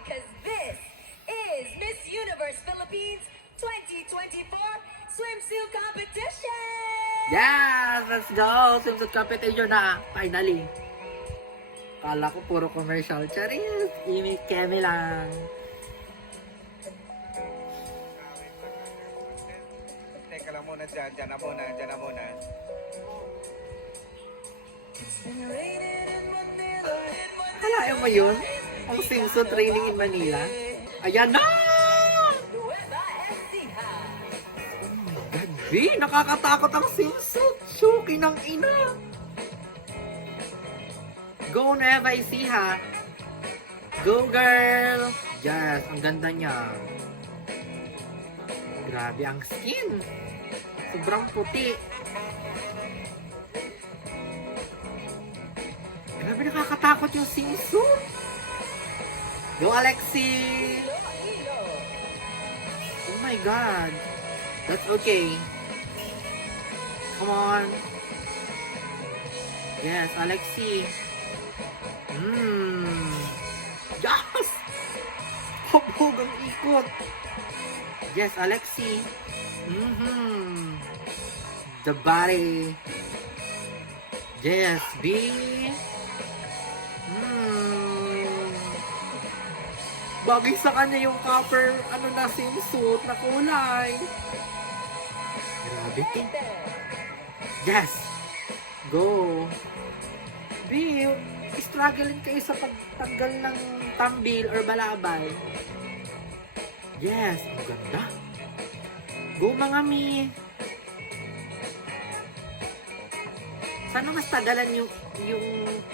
because this is Miss Universe Philippines 2024 Swimsuit Competition! Yes! Let's go! Swimsuit competition na! Finally! Kala ko puro commercial. Charis! Imi Kemi lang. Teka lang muna dyan. Dyan na muna. Kalahin mo yun? Ang swimsuit training in Manila? Ayan na! Nueva Ecija! Gabi! Nakakatakot ang swimsuit! Shuki ng ina! Go Nueva Ecija! Go girl! Yes, ang ganda niya. Grabe ang skin. Sobrang puti. Grabe nakakatakot yung swimsuit. Go Alexi! Oh my god. That's okay. Come on. Yes, Alexi. Yes! Kabog ang ikot. Yes, Alexi. The body. Yes, B. Bagay sa kanya yung copper, swimsuit na kulay. Grabe to. Yes! Go! B, struggling kayo sa pagtanggal ng tambil or balabal. Yes! Ang ganda. Go mga mi! Sana mas tagalan yung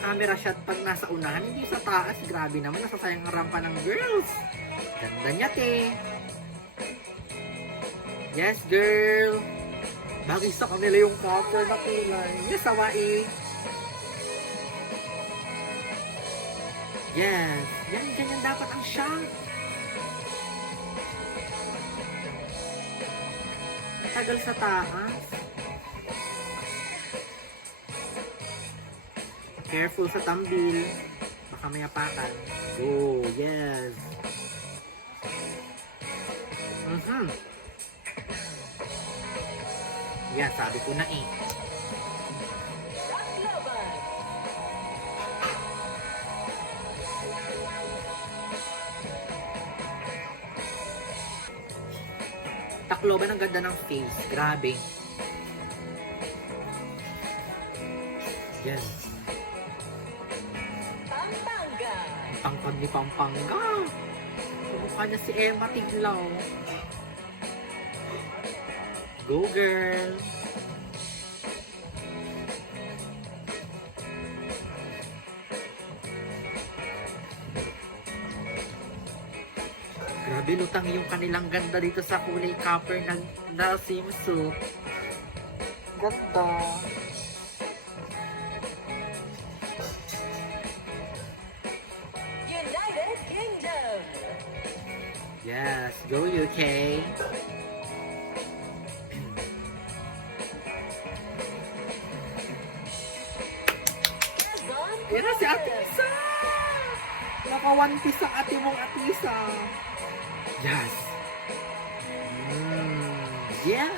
camera shot pag nasa unahan, hindi sa taas. Grabe naman, nasasayang ang rampa ng girls. Ganda niya, te. Yes, girl. Bagay sa kanila yung copper na kulay. Yes, Hawaii. Yes. Yan, ganyan dapat ang shot. Tagal sa taas. Careful sa tambil. Baka may apakan. Oh, yes. Yan, sabi ko na eh. Tacloban ang ganda ng face. Grabe. Yan. Tangkad ni Pampanga. Mukha niya si Emma Tiglaw. Go girl! Grabe, lutang yung kanilang ganda dito sa kulay copper na swimsuit. Ganda! United Kingdom! Yes, go UK! Yan na si Atisa! Naka-one piece ang ate mong Atisa. Yes! Yeah!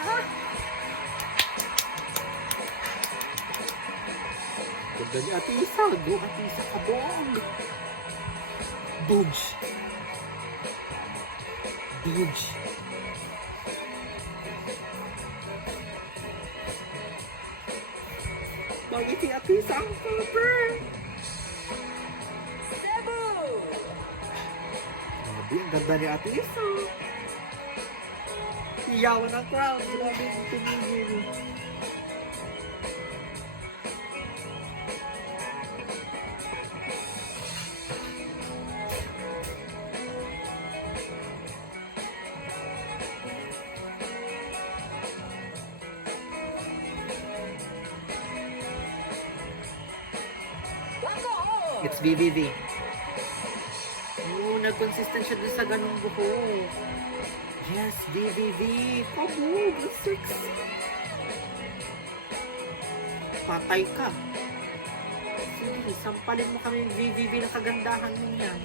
Ganda ni Atisa. Go Atisa, kabong! Boosh! Boosh! Bagay si Atisa ang cover! Grabe, ang ganda ni Atisa. Iyawan ang crowd. Grabe yung tumigil. It's BBB. Nag-consistent siya dun sa ganung buko. Yes, BBB. Kabog, sexy. Patay ka. Sige, sampalin mo kami yung BBB na kagandahan mo yan.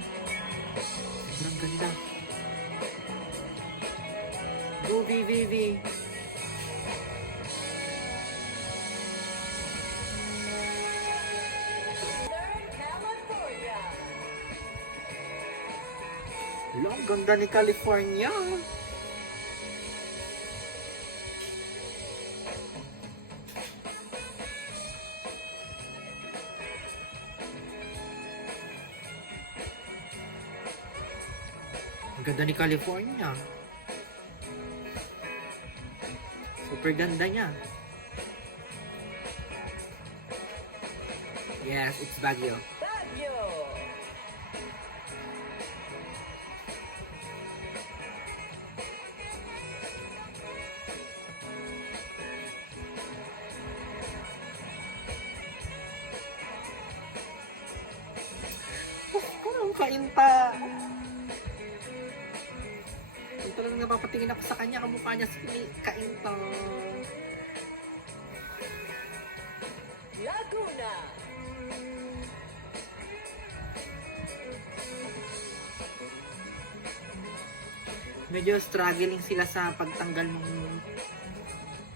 Vivi. Northern California. Lo, ang ganda ni California. Ang ganda ni California. Super ganda niya. Yes, it's Baguio. Baguio. Ang kainta. Ito lang napapatingin ako sa kanya. Kamukha niya si kainta. Laguna. Medyo struggling sila sa pagtanggal ng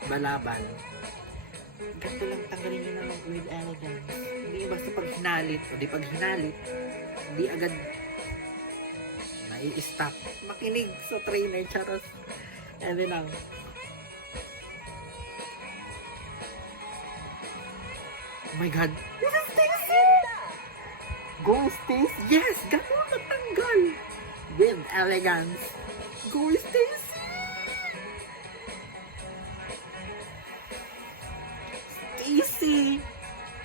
balaban. Ganito lang tanggalin nyo lang with elegance. Hindi basta pag hinalit, o di pag hinalit, hindi agad nai-stop. Makinig sa trainer, charot. And then lang. Oh my God. This is Stacy! Go, Stacy! Yes! Ganun matanggal! With elegance. Go, Stacy! Stacy!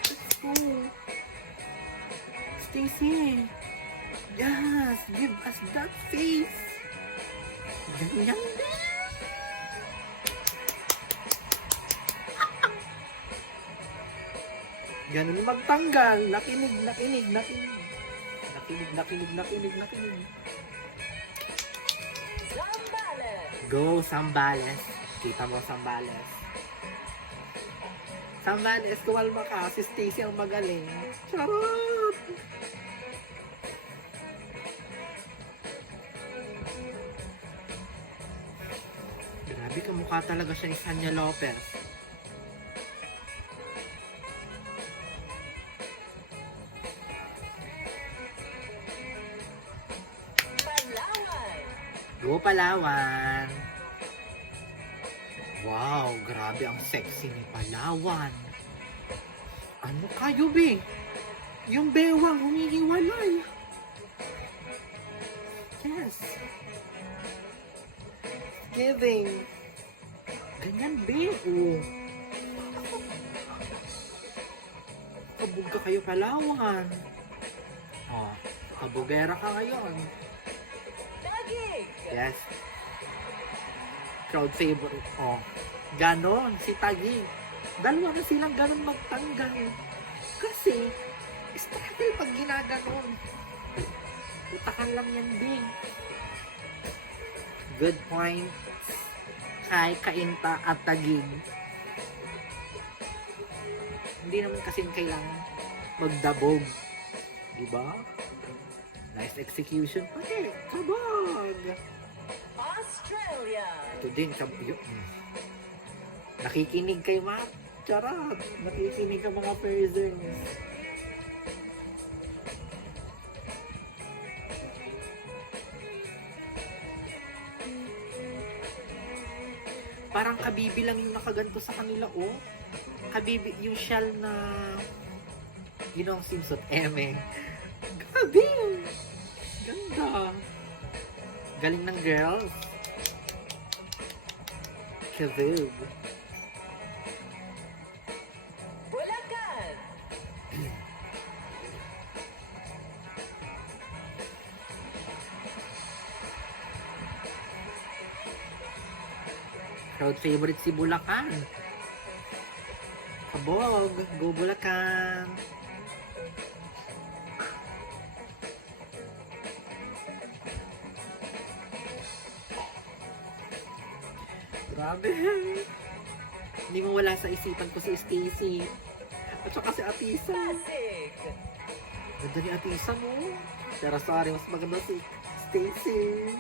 Let's go! Stacy! Yes! Give us that face! Ganyan din! Ganun magtanggal. Nakinig, nakinig, nakinig. Nakinig, nakinig, nakinig, nakinig. Zambales. Go, Sambales. Kita mo, Sambales. Sambales, kumalma ka. Si Stacy ang magaling. Charot! Grabe, kamukha talaga siya ni Sanya Lopez. Palawan. Go, Palawan! Wow, grabe ang sexy ni Palawan. Ano kayo, be? Yung bewang humihiwalay. Yes. Giving. Ganyan, be. Oh. Kabog ka kayo, Palawan. Oh, kabugera ka ngayon. Taguig. Yes. Crowd favorite. Oh. Ganon, si Taguig. Dalawa na silang ganon magtanggal. Kasi, struggle pag ginaganon. Utakan lang yan, Bing. Good point kay Kainta at Taguig. Hindi naman kasing kailangan magdabog. Diba? Nice execution. Pati, kabog! Australia. Ito din, nakikinig kay Matt. Charot! Nakikinig ang mga persons. Parang kabibi lang yung nakaganto sa kanila, oh. Kabibi, yung shell na yun ang simsot, eme. Grabe! Ganda! Galing ng girls. Kabog. Bulacan. Crowd favorite si Bulacan. Kabog. Go Bulacan. Grabe. Hindi mo wala sa isipan ko si Stacy. At saka si Atisa. Pasig. Ganda ni Atisa mo. Pero sorry, mas maganda si Stacy.